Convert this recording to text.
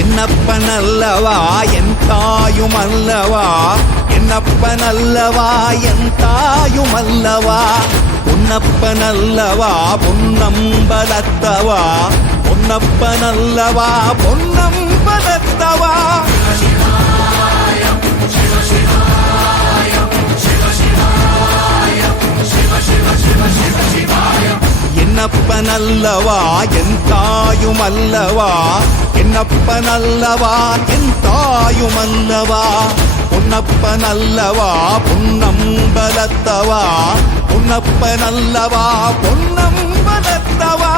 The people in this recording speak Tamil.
என்னப்பனல்லவா என் தாயுமல்லவா, என்னப்பனல்லவா என் தாயுமல்லவா, பொன்னப்பனல்லவா பொன்னம்பலத்தவா, பொன்னப்பனல்லவா பொன்னம்பலத்தவா. என்னப்பனல்லவா என் தாயுமல்லவா, என்னப்பனல்லவா என் தாயுமல்லவா, பொன்னப்பனல்லவா பொன்னம்பலத்தவா, பொன்னப்பனல்லவா பொன்னம்பலத்தவா.